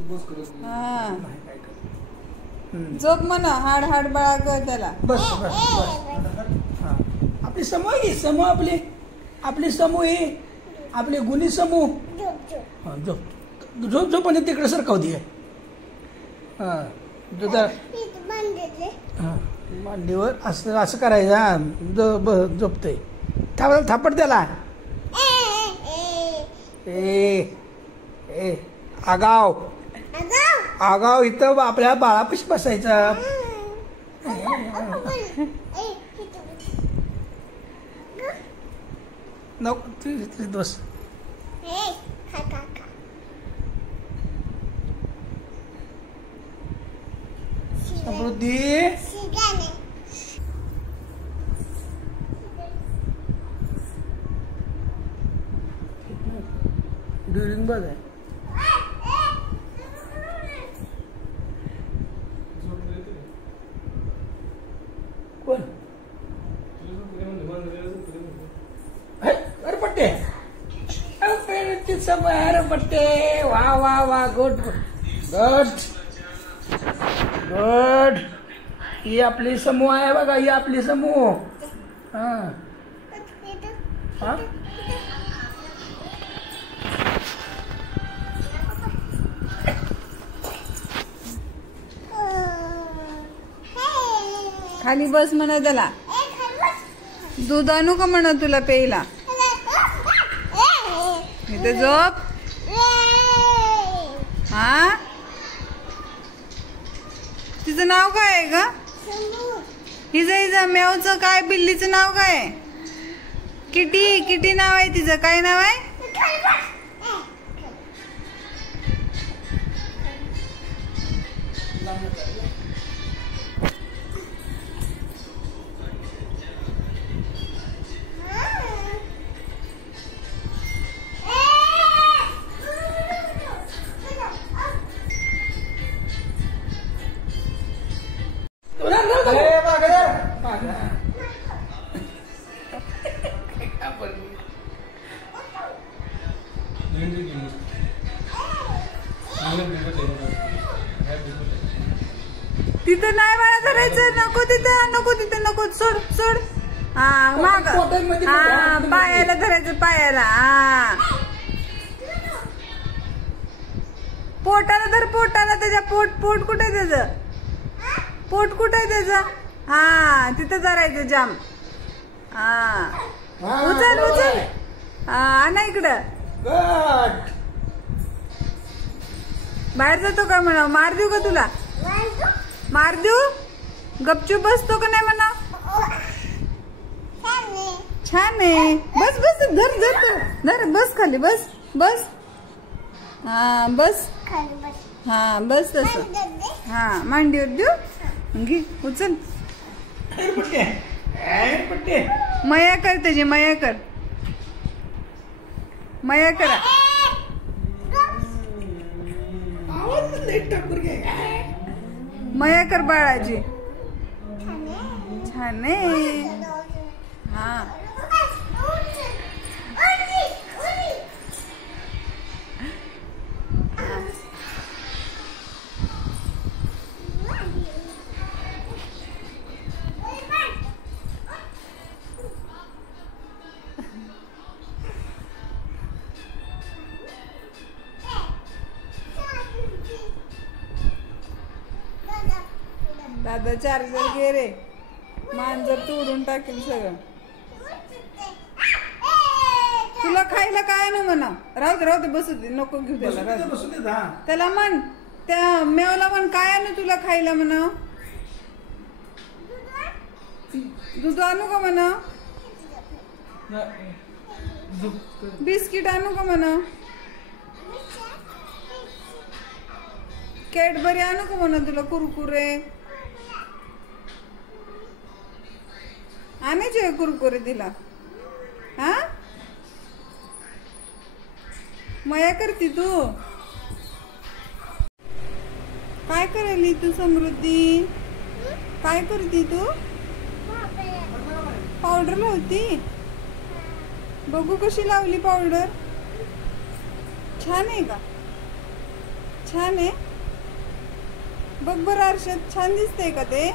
हा झोप म्हणा हाड हाड बाळा कर त्याला. बस बस बस. आपली समूह आहे समूह आपली समूह आहे आपले गुणी समूह. हा झोप झोप झोप म्हणजे तिकडे सरकाव दे. हा तुझा मांडीवर असं असं करायचं. हा झोपतंय. थापड त्याला. ए ए आगाव आगाव इथं आपल्या बाळापाशी बसायचा. नको बस. समृद्धी ड्युरिंग बघ आहे. कोण अरे पट्टे अरे पट्टे. वा वा वा गुड गुड गुड. ही आपली समूह आहे बघा. ही आपली समूह. हा हा खाली बस म्हणा त्याला. दूध आणू का म्हणा तुला प्यायला. इथे झोप. हा तिचं नाव काय आहे ग. हिचं म्यावचं काय बिल्लीचं नाव काय आहे. किटी किटी नाव आहे तिचं. काय नाव आहे. तिथं नाही मला धरायचं. नको तिथं नको तिथं नको. सोड सोड. हा माग हा पायाला धरायचं पायाला. हा पोटाला धर पोटाला. त्याच्या पोट कुठे आहे त्याचं. पोट कुठे आहे त्याचं. हा तिथं धरायचं जाम. हा उचल उचल. हा ना इकडं. बाहेर जातो का म्हणा. मार देऊ का तुला. मार देऊ. गपचूप बसतो का नाही म्हणा. छान आहे. बस बस धर धर धर. बस खाली बस बस. हा बस. हा बस तसं. हा मांडीवर देऊ. घे उचल. मया कर त्याची मया कर. मया करा. मया कर बाळाजी. छान आहे. हा दादा चार्जर घे रे. मांजर तोडून टाकेल सगळं. तुला खायला काय ना म्हणा. राहू दे बसू दे. नको घेऊ त्याला. त्याला म्हण त्या मेवला म्हण काय आणू तुला खायला म्हणा. दूध आणू का म्हणा. बिस्किट आणू का म्हणा. कॅडबरी आणू का म्हणा तुला. कुरकुरे आणायचे कुरकुरे तिला. हा मया करती तू. काय करेली तू समृद्धी. काय करती तू. पावडर लावती. बघू कशी लावली पावडर. छान आहे का. छान आहे. बघ बरं आरशात छान दिसतंय का ते?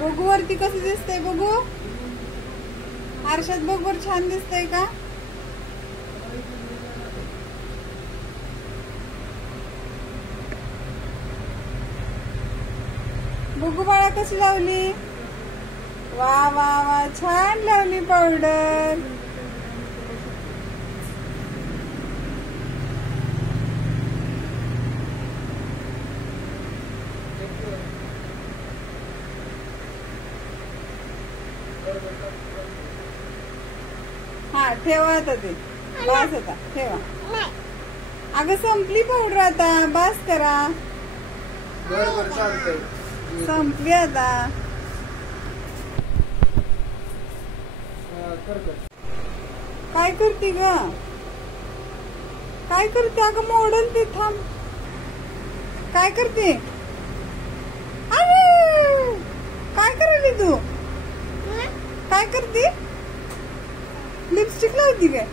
बघू वरती कसं दिसतंय बघू. आरशात बघ बरं छान दिसतंय का? बघू बाळा कशी लावली. वा वा वा छान लावली पावडर. हा ठेवा आता ते. बस आता ठेवा. अगं संपली पावडर आता. बस करा. संपली आता. काय करते ग? काय करते अगं? मॉडेल ते थांब. काय करते? अरे काय करायली तू? काय करते? लिपस्टिक लावती काय?